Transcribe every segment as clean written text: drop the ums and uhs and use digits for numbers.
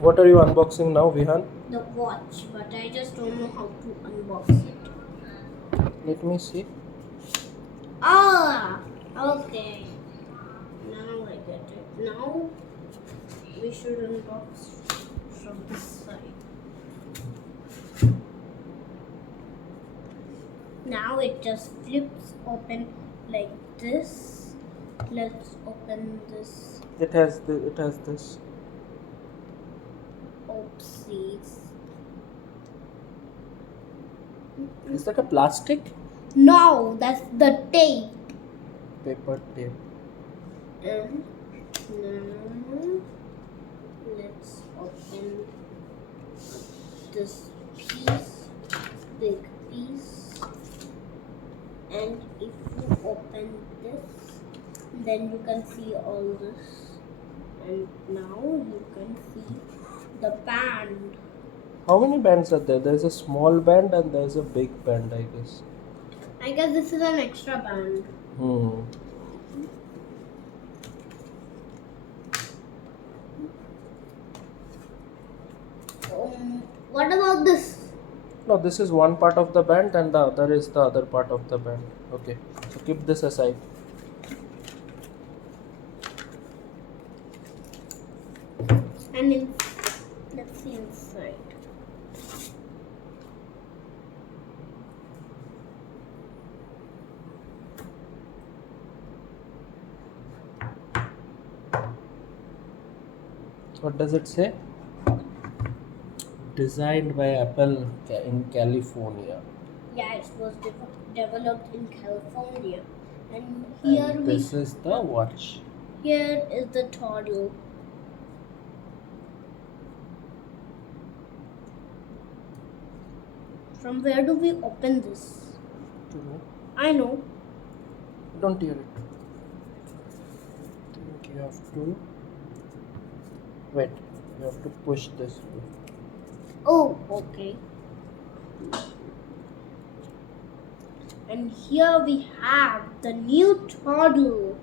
What are you unboxing now, Vihan? The watch, but I just don't know how to unbox it. Let me see. Ah, okay. Now I get it. Now we should unbox from this side. Now it just flips open like this. Let's open this. It has this. Oopsies. Is that a plastic? No, that's the tape. Paper tape. And now let's open this piece, big piece. And if you open this, then you can see all this. And now you can see the band. How many bands are there? There's a small band and there's a big band, I guess. I guess this is an extra band. What about this? No, this is one part of the band and the other is the other part of the band. Okay, so keep this aside. And let's see inside. What does it say? Designed by Apple in California. Yeah, it was developed in California. And here And this is the watch. here is the toggle. From where do we open this? I know. Don't tear it. I think you have to wait. You have to push this way. Oh, okay. And here we have the new toggle.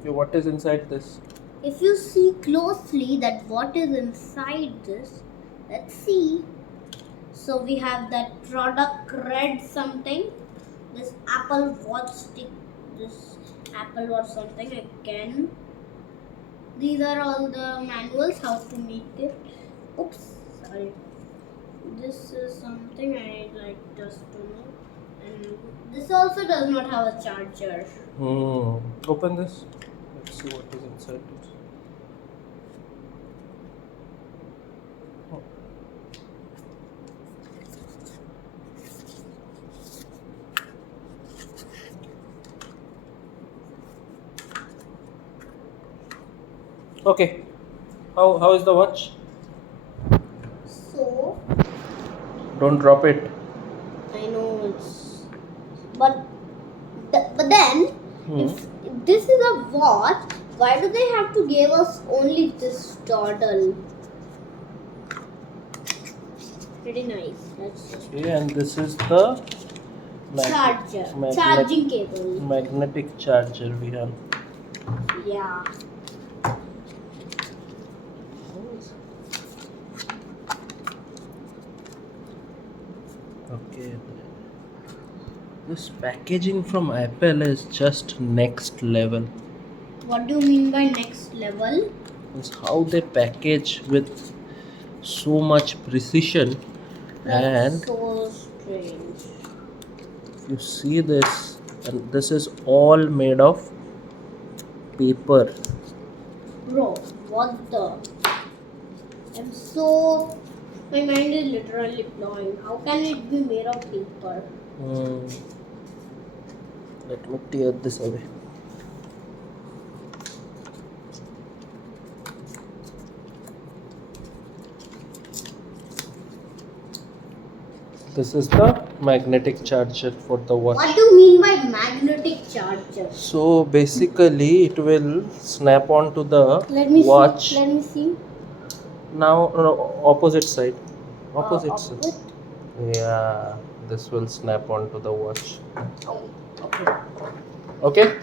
Okay, what is inside this? If you see closely that what is inside this, let's see. So we have that product red something, this Apple Watch stick, this Apple Watch something again. These are all the manuals how to make it. Oops, sorry. This is something I like just to know. And this also does not have a charger. Open this. Let's see what is inside it. Oh. Okay. How is the watch? So Don't drop it. I know it's, but then if this is a watch, why do they have to give us only this toggle? Pretty nice. That's Okay, and this is the charger, charging cable. magnetic charger we have. Yeah. Okay. This packaging from Apple is just next level. What do you mean by next level? It's how they package with so much precision. That's And so strange. if you see this, and this is all made of paper. Bro, what the? I'm so. My mind is literally blowing. How can it be made of paper? Let me tear this away. This is the magnetic charger for the watch. What do you mean by magnetic charger? So basically, it will snap onto the Let me watch. see. Let me see. Now, opposite side. Opposite side. Opposite? Yeah, this will snap onto the watch. Oh, okay. Okay.